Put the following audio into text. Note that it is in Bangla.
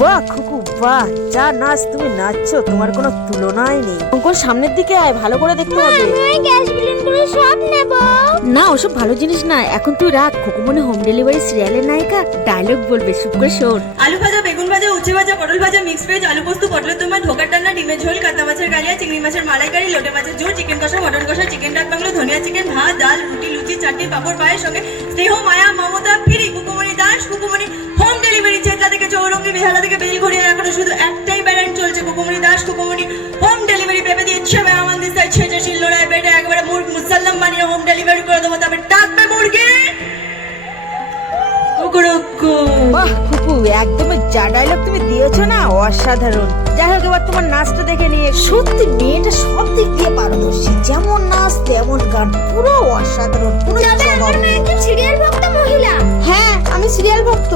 বাহ খুকু বাহ, যা নাচ তুমি নাচছো তোমার কোনো তুলনাই নেই। অঙ্কন সামনের দিকে আয়, ভালো করে দেখতে হবে। আমি গ্যাস বিলিংগুলো সব নেব। না ওসব ভালো জিনিস না, এখন তুই রাখ। খুকুমনি হোম ডেলিভারি সিরিয়ালের নায়িকা ডায়লগ বলবে, চুপ করে শোন। আলু ভাজা, বেগুন ভাজা, উচ্ছে ভাজা, পটল ভাজা, মিক্সড ভেজ, আলু পোস্ত, পটলের দোরমা, ধোকার ডালনা, ডিমের ঝোল, কাতলা মাছের কালিয়া, চিংড়ি মাছের মালাইকারি, লোটে মাছের ঝোল, চিকেন কষা, মটন কষা, চিকেন ডাক বাংলো, ধনিয়া চিকেন, ভাত, ডাল, রুটি, লুচি, চাটনি, পাঁপড়, পায়ের সঙ্গে স্নেহ, মায়া, মমতা, ফিরি, কুকুমনি দাস, কুকুমনি হোম ডেলিভারি। চেতলা থেকে চৌরঙ্গি, বেহালা থেকে বেলঘড়িয়া, এখনো শুধু একটাই ব্যারেন্ট চলছে, কুকুমনি দাস, কুকুমনি হোম ডেলিভারি। ভেবে দিচ্ছে আমার দিশায় ছেঁচে শিলনোড়ায় বেটে একবারে মুসাল্লাম বানিয়ে হোম ডেলিভারি করে দেবো। তবে ডাকবে মুরগি কুকুরুক্কু। বাহ খুকু, একদমই যা ডায়লগ তুমি দিয়েছো না, অসাধারণ। যাই হোক, এবার তোমার নাচটা দেখে নিয়ে। সত্যি মেয়েটা সব দিক দিয়ে পারদর্শী, যেমন নাচ তেমন গান, পুরো অসাধারণ, কোনো তবে আমার মা একজন সিরিয়াল ভক্ত মহিলা। হ্যাঁ আমি সিরিয়াল ভক্ত।